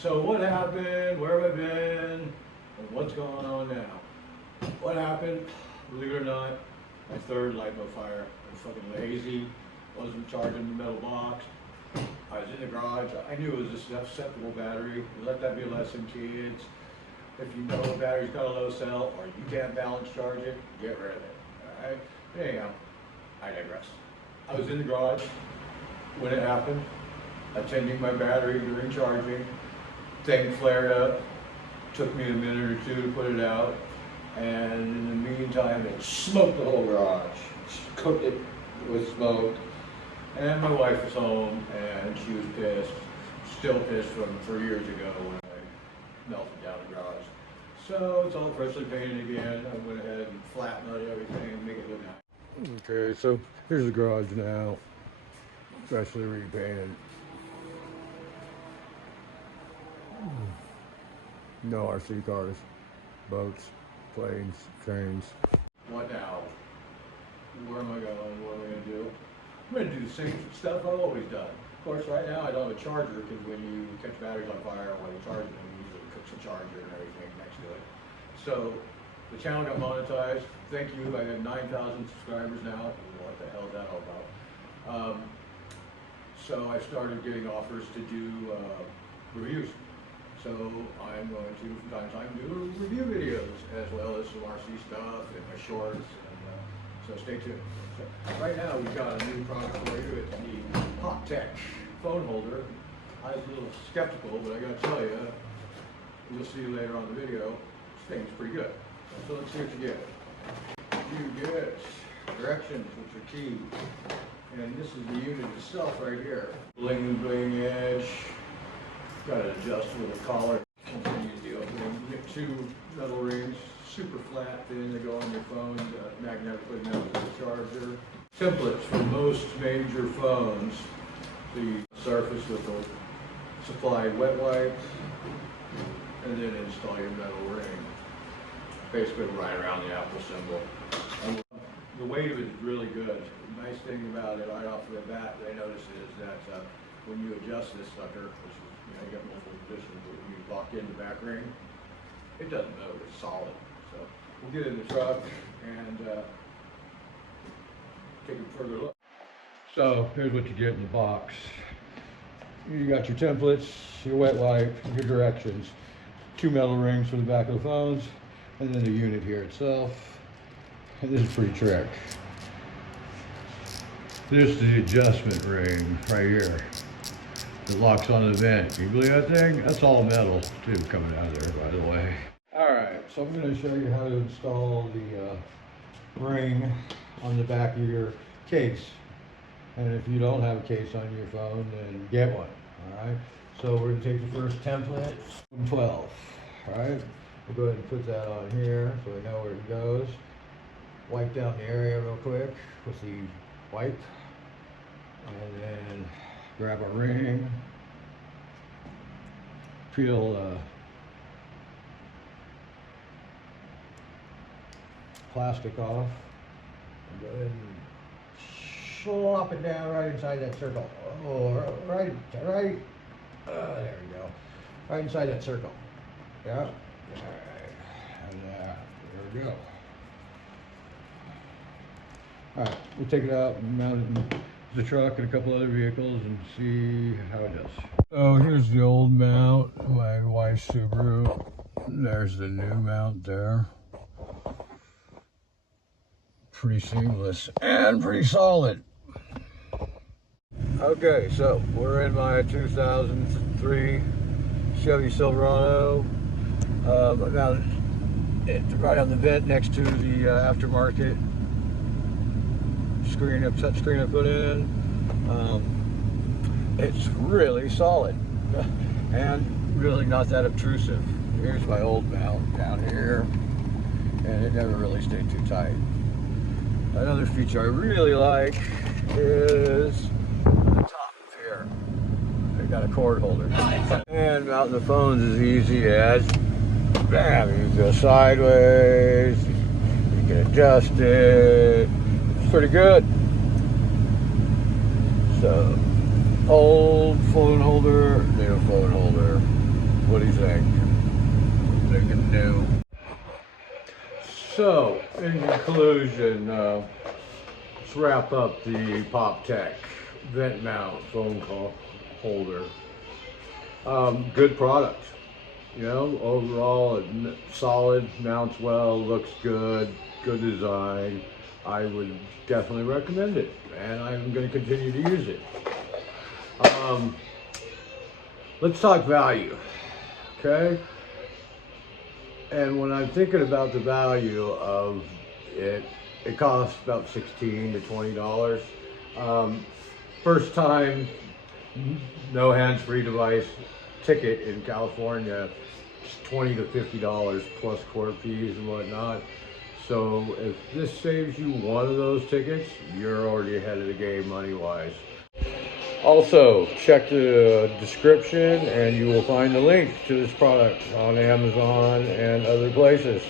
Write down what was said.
So what happened? Where have I been? And what's going on now? What happened? Believe it or not, my third light on fire. I was fucking lazy. Wasn't charging the metal box. I was in the garage. I knew it was a susceptible battery. Let that be a lesson, kids. If you know a battery's got a low cell or you can't balance charge it, get rid of it. All right. Anyhow, I digress. I was in the garage when it happened, attending my battery during charging. Thing flared up. Took me a minute or two to put it out, and in the meantime, it smoked the whole garage. Cooked it with smoke. And my wife was home, and she was pissed. Still pissed from 3 years ago when I melted down the garage. So it's all freshly painted again. I went ahead and flattened out everything and make it look nice. Okay, so here's the garage now, freshly repainted. No RC cars, boats, planes, trains. What now? Where am I going? What am I going to do? I'm going to do the same stuff I've always done. Of course, right now I don't have a charger because when you catch batteries on fire while you're charging them, you usually cooks a charger and everything next to it. So the channel got monetized. Thank you. I got 9,000 subscribers now. What the hell is that all about? So I started getting offers to do reviews. So I'm going to, from time to time, do review videos as well as some RC stuff and my shorts. And, so stay tuned. So right now we've got a new product for you. It's the Hot Tech phone holder. I was a little skeptical, but I got to tell you, you'll see later on the video, this thing's pretty good. So let's see what you get. You get directions, which are key. And this is the unit itself right here. Bling edge. Got it adjust with a collar. Continue the opening. You get two metal rings, super flat, thin. They go on your phone. Magnetically mounted to the charger. Templates for most major phones. The surface with the supplied wet wipe, and then install your metal ring. Basically right around the Apple symbol. And the weight of it is really good. The nice thing about it right off the bat, I notice is that when you adjust this sucker, which is, you get multiple positions, but when you lock in the back ring, it doesn't move, it's solid. So we'll get in the truck and take a further look. So here's what you get in the box. You got your templates, your wet wipe, your directions, two metal rings for the back of the phones, and then the unit here itself. And this is pretty trick. This is the adjustment ring right here. It locks on the vent. You believe that thing? That's all metal too coming out of there, by the way. Alright, so I'm going to show you how to install the ring on the back of your case. And if you don't have a case on your phone, then get one. Alright, so we're going to take the first template, 12. Alright, we'll go ahead and put that on here so we know where it goes. Wipe down the area real quick with the wipe. And then grab a ring, peel plastic off, and go ahead and slop it down right inside that circle. Oh, right, there we go. Right inside that circle. Yeah. All right. And there we go. All right, we'll take it out and mount it in the truck and a couple other vehicles and see how it does. So here's the old mount, my wife's Subaru. There's the new mount there. Pretty seamless and pretty solid. Okay, so we're in my 2003 Chevy Silverado. I mounted it right on the vent next to the aftermarket touch screen I put in. It's really solid and really not that obtrusive. Here's my old mount down here, and it never really stayed too tight. Another feature I really like is the top here. They got a cord holder. And mounting the phones is easy as, bam, you can go sideways, you can adjust it. Pretty good. So, old phone holder, new phone holder. What do you think? They can do. So, in conclusion, let's wrap up the Pop Tech vent mount phone call holder. Good product. You know, overall, solid, mounts well, looks good, good design. I would definitely recommend it, and I'm going to continue to use it. Let's talk value, okay? And when I'm thinking about the value of it, it costs about $16 to $20. First time, no hands-free device ticket in California, it's $20 to $50 plus court fees and whatnot. So if this saves you one of those tickets, you're already ahead of the game money-wise. Also, check the description and you will find the link to this product on Amazon and other places.